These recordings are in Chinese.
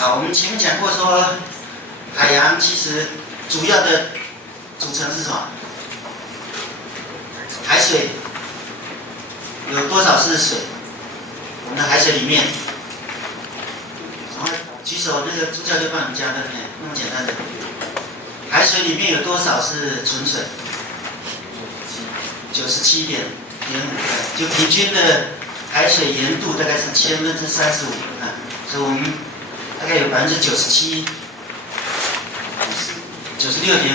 好，我们前面讲过说，海洋其实主要的组成是什么？海水有多少是水？我们的海水里面，然后举手，那个助教就帮你们加分，那么简单的。海水里面有多少是纯水？97.5%，就平均的海水盐度大概是35%，所以我们大概有97%、96.5%，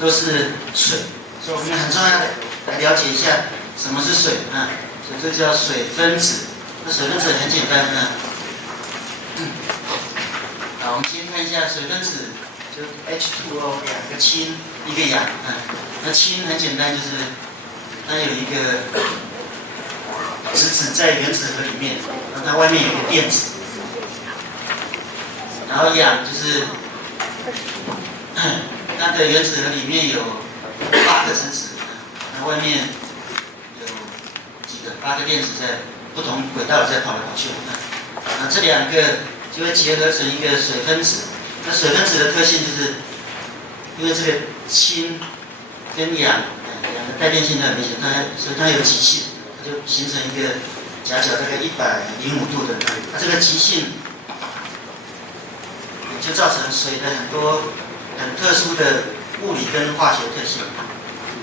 都是水，所以我们很重要的来了解一下什么是水啊，所以这叫水分子。那水分子很简单啊，好，我们先看一下水分子，就 H2O 两个氢一个氧啊，那氢很简单，就是它有一个质子在原子核里面，然后它外面有一个电子，然后氧就是它的原子核里面有8个质子，那外面有几个8个电子在不同轨道在跑来跑去，那这两个就会结合成一个水分子。那水分子的特性就是，因为这个氢跟氧两个带电性很明显，所以它有极性，它就形成一个夹角大概105度的，它这个极性就造成水的很多很特殊的物理跟化学特性。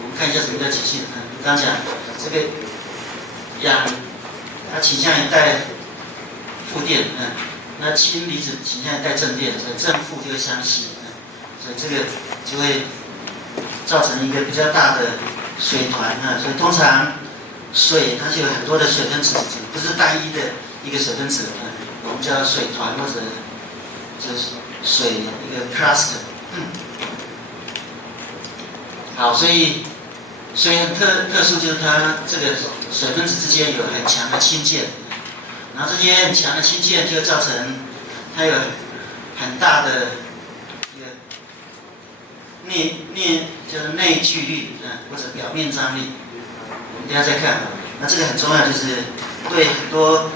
我们看一下什么叫极性。刚讲这个氧，它倾向于带负电，那氢离子倾向于带正电，所以正负就会相吸，所以这个就会造成一个比较大的水团所以通常水它就有很多的水分子组成，不是单一的一个水分子，我们叫水团或者就是水一个 cluster。好，所以水很特殊，就是它这个水分子之间有很强的氢键，然后这些很强的氢键就造成它有很大的一个就是内聚力或者表面张力。我们等一下再看。那这个很重要，就是对很多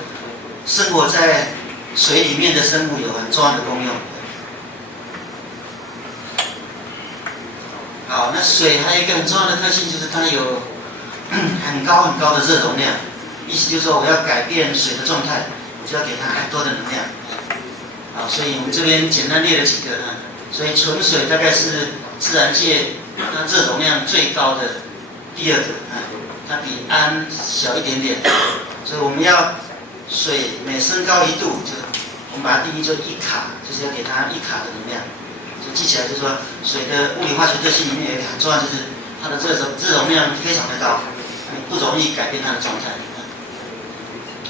生活在水里面的生物有很重要的功用。好，那水还有一个很重要的特性，就是它有很高的热容量。意思就是说，我要改变水的状态，我就要给它很多的能量。好，所以我们这边简单列了几个所以纯水大概是自然界它热容量最高的第2个它比氨小一点点。所以我们要水每升高1度，就我们把它定义就1卡，就是要给它1卡的能量。就记起来，就是说水的物理化学特性里面有一个很重要，就是它的热容量非常的高，不容易改变它的状态。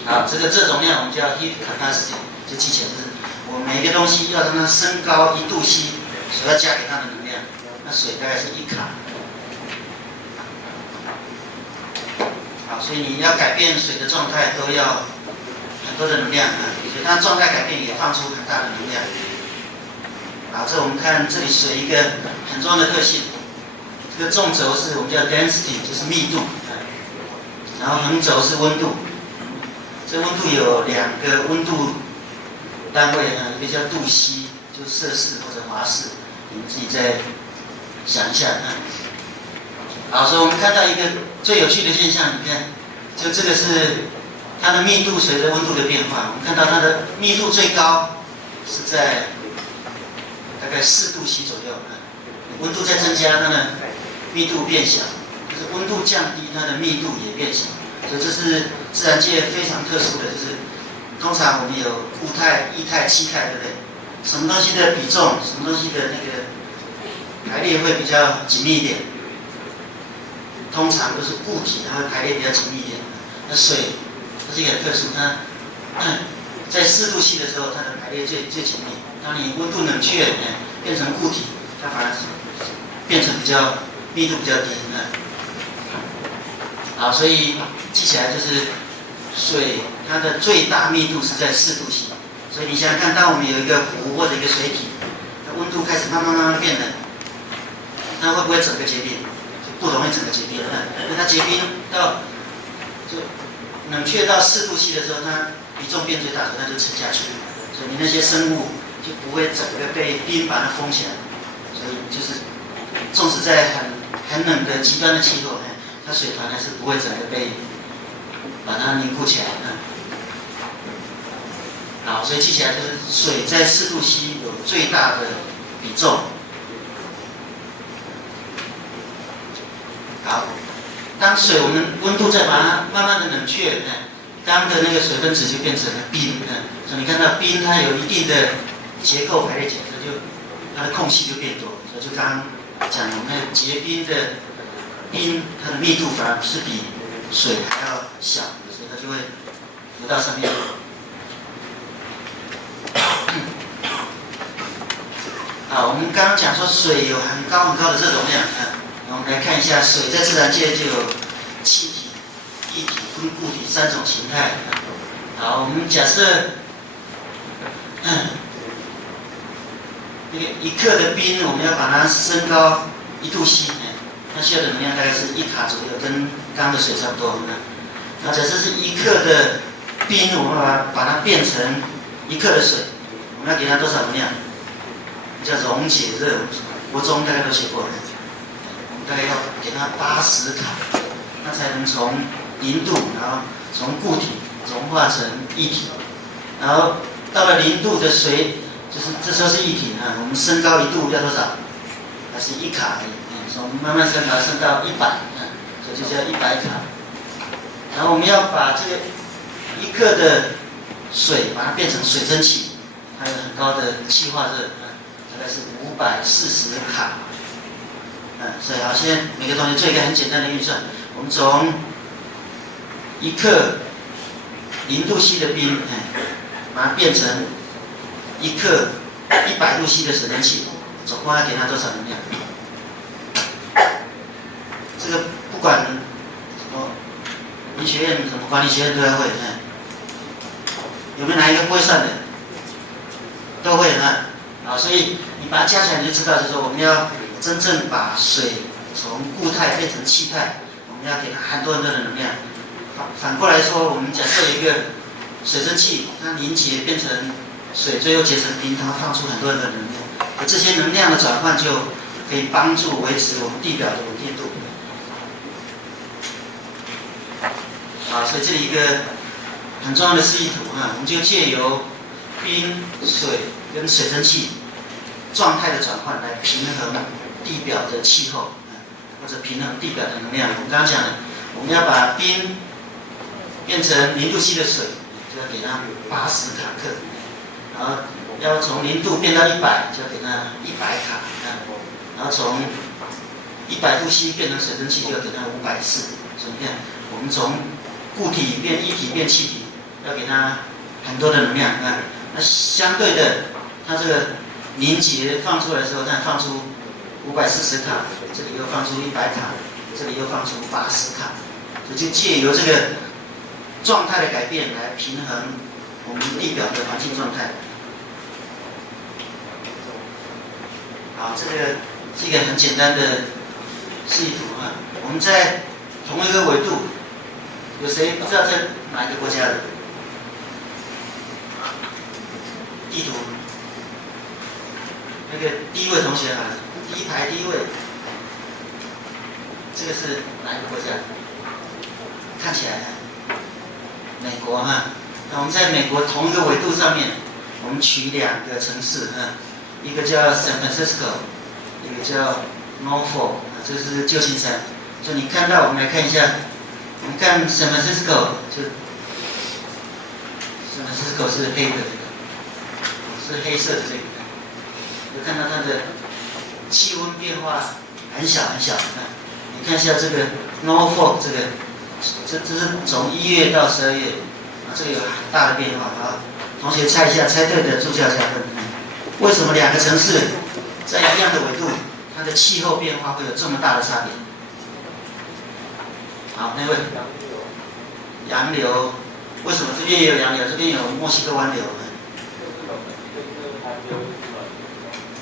好，这个热容量我们叫 heat capacity， 就记起来，就是我每一个东西要让它升高1度C，所要加给它的能量，那水大概是1卡。好，所以你要改变水的状态都要很多的能量所以它状态改变也放出很大的能量。好，这我们看这里水一个很重要的特性，这个纵轴是我们叫 density， 就是密度，然后横轴是温度。这温度有2个温度单位一个叫度C，就摄氏或者华氏，你们自己再想一下好，所以我们看到一个最有趣的现象，你看，就这个是它的密度随着温度的变化，我们看到它的密度最高是在大概4度C 左右，温度在增加，它的密度变小；就是温度降低，它的密度也变小。所以这是自然界非常特殊的，就是通常我们有固态、液态、气态，对不对？什么东西的比重，什么东西的那个排列会比较紧密一点？通常都是固体，它会排列比较紧密一点。那水它是一个很特殊，它在4度C 的时候，它的排列最紧密。当你温度冷却变成固体，它反而变成密度比较低好，所以记起来就是水它的最大密度是在4度C。所以你想想看，当我们有一个湖或者一个水体，它温度开始慢慢变冷，它会不会整个结冰？就不容易整个结冰因为它结冰到就冷却到4度C的时候，它比重变最大的时候，它就沉下去。所以你那些生物就不会整个被冰把它封起来。所以就是，纵使在很冷的极端的气候，它水团还是不会整个被把它凝固起来。好，所以记起来就是水在4度C有最大的比重。好，当水我们温度再把它慢慢的冷却，刚刚的那个水分子就变成了冰。所以你看到冰它有一定的结构排列结构，就它的空隙就变多。所以就刚刚讲我们那结冰的冰，它的密度反而是比水还要小，所以它就会浮到上面。好，我们刚刚讲说水有很高很高的热容量，我们来看一下水在自然界就有气体、液体跟固体3种形态。好，我们假设，那个1克的冰，我们要把它升高1度C，它需要的能量大概是1卡左右，跟刚刚的水差不多。那假设是1克的冰，我们把它变成1克的水，我们要给它多少能量？叫溶解热，国中大概都学过了。我们大概要给它80卡，那才能从0度，然后从固体融化成液体，然后到了0度的水，就是这时候是液体啊，我们升高1度要多少？还是1卡而已。从慢慢升到100，所以就叫100卡。然后我们要把这个1克的水把它变成水蒸气，它有很高的气化热。大概是540卡，所以好，现在每个同学做一个很简单的运算，我们从1克0度C的冰，把它变成1克100度C的水蒸气，总共要给它多少能量？这个不管什么医学院、什么管理学院都要会，有没有哪一个不会算的？都会啊。好，所以你把它加起来，你就知道，就是说我们要真正把水从固态变成气态，我们要给它很多很多的能量。反过来说，我们假设有一个水蒸气，它凝结变成水，最后结成冰，它放出很多很多的能量。而这些能量的转换就可以帮助维持我们地表的稳定度。好，所以这里一个很重要的示意图我们就借由冰、水跟水蒸气状态的转换来平衡地表的气候，或者平衡地表的能量。我们刚刚讲的，我们要把冰变成0度C的水，就要给它80卡克，然后要从0度变到100，就要给它100卡，然后从100度C 变成水蒸气，就要给它540。所以你看，我们从固体变液体变气体，要给它很多的能量那相对的，它这个凝结放出来的时候，它放出540卡，这里又放出100卡，这里又放出80卡，所以就借由这个状态的改变来平衡我们地表的环境状态。好，这个是一个很简单的示意图我们在同一个纬度，有谁不知道在哪一个国家的？地图，那个第一位同学第一排第一位，这个是哪一个国家？看起来美国那我们在美国同一个纬度上面，我们取2个城市一个叫 San Francisco， 一个叫 Norfolk， 这是旧金山。所以你看到，我们来看一下，我们看 San Francisco， 就 San Francisco 是黑的。是黑色的这个，就看到它的气温变化很小很小。你看一下这个 Norfolk 这个，这是从1月到12月，这个有很大的变化。好，同学猜一下，猜对的助教加分。为什么2个城市在一样的纬度，它的气候变化会有这么大的差别？好，那位，洋流，为什么这边也有洋流，这边有墨西哥湾流？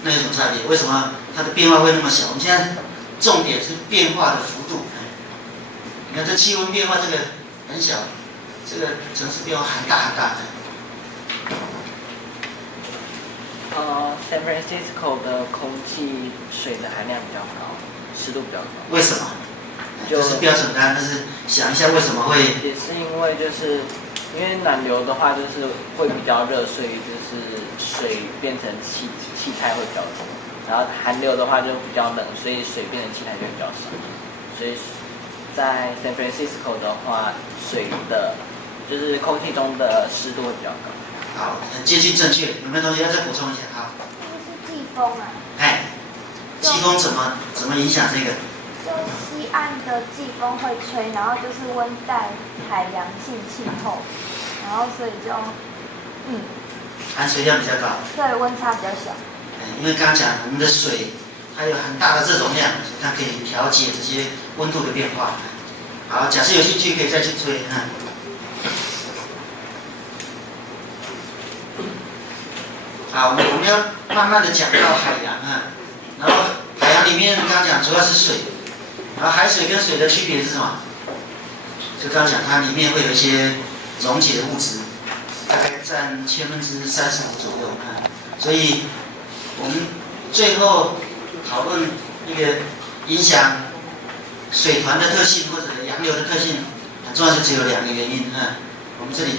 那有什么差别？为什么它的变化会那么小？我们现在重点是变化的幅度。你看这气温变化，这个很小，这个城市变化很大很大。好， San Francisco 的空气水的含量比较高，湿度比较高。为什么？这是标准答案，但是想一下为什么会？也是因为因为暖流的话就是会比较热，所以就是水变成气态会比较多。然后寒流的话就比较冷，所以水变成气态就比较少。所以在 San Francisco 的话，水的就是空气中的湿度会比较高。好，很接近正确。有没有同学要再补充一下？好。这是季风啊。哎，季风怎么影响这个？就西岸的季风会吹，然后就是温带海洋性气候，然后所以就含水量比较高。对，温差比较小。因为刚刚讲我们的水，它有很大的热容量，它可以调节这些温度的变化。好，假设有兴趣可以再去追。好，我们要慢慢的讲到海洋啊，然后海洋里面刚刚讲主要是水，然后海水跟水的区别是什么？就刚刚讲它里面会有一些溶解的物质，大概占35%左右啊，所以我们最后讨论那个影响水团的特性或者洋流的特性，很重要，就只有2个原因啊。我们这里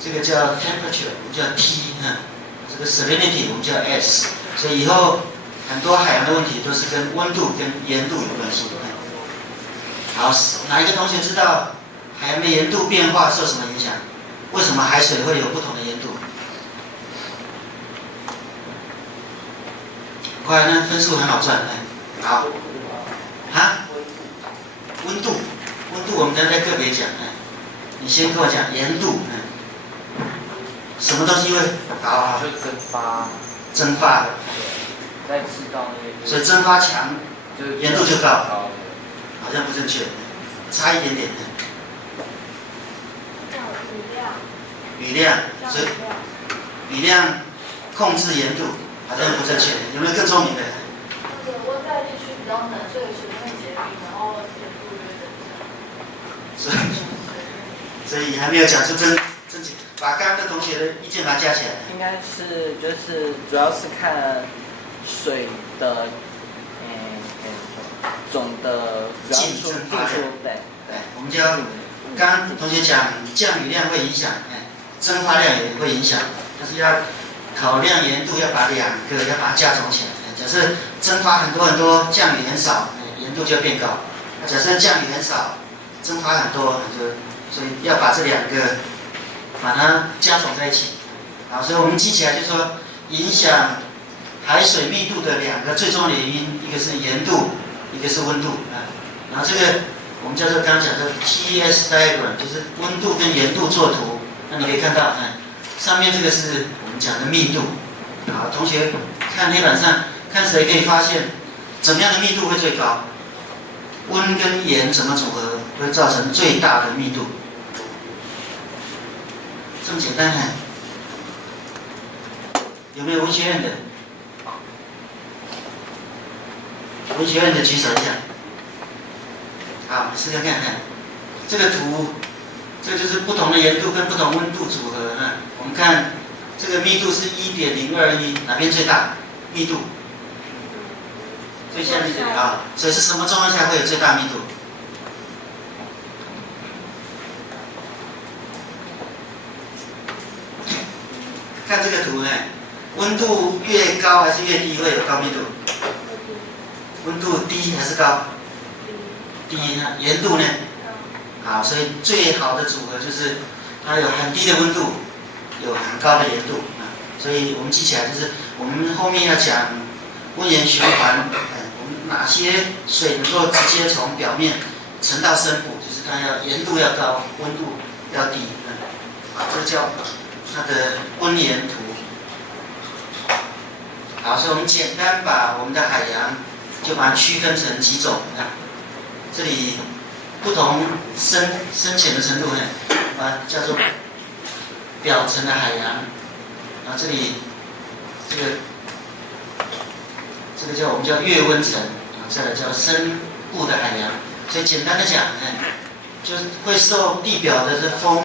这个叫 temperature， 我们叫 T 啊。这个 salinity 我们叫 S， 所以以后很多海洋的问题都是跟温度跟盐度有关系。好，哪一个同学知道海洋的盐度变化受什么影响？为什么海水会有不同的盐度？快，那分数很好赚。好，温度我们等下再个别讲。你先跟我讲盐度。什么东西会好？就蒸发的。再吃到那个。所以蒸发强，盐度就高。好像不正确，差一点点。雨量，所以雨量控制盐度好像不正确，有没有更聪明的？温带地区比较冷，所以水分结冰，然后盐度就会增加。所以还没有讲出正解。把刚刚的同学的意见把它加起来。应该是就是主要是看水的总的净蒸发量。对，我们就要刚刚同学讲降雨量会影响，蒸发量也会影响，但是要考量盐度，要把2个要把它加总起来。假设蒸发很多，降雨很少，盐度就要变高。假设降雨很少，蒸发很多，所以要把这2个把它加总在一起。好，所以我们记起来，就是说影响海水密度的2个最重要的原因，一个是盐度，一个是温度啊。然后这个我们叫做刚刚讲的 TES diagram， 就是温度跟盐度作图。那你可以看到，上面这个是我们讲的密度。好，同学看黑板上，看谁可以发现怎么样的密度会最高？温跟盐怎么组合会造成最大的密度？这么简单有没有文学院的？文学院的举手一下。好，试看看。这个图，这就是不同的盐度跟不同温度组合。我们看这个密度是1.021，哪边最大？密度。最下面这里啊，所以是什么状况下会有最大密度？看这个图温度越高还是越低会有高密度？温度低还是高？低呢？盐度呢？好，所以最好的组合就是它有很低的温度，有很高的盐度所以我们记起来，就是我们后面要讲温盐循环，我们哪些水能够直接从表面沉到深部，就是它要盐度要高，温度要低这个叫它的温盐图。好，所以我们简单把我们的海洋就把它区分成几种这里不同深浅的程度把它叫做表层的海洋，然后这里这个叫我们叫越温层，再来叫深部的海洋。所以简单的讲就会受地表的这风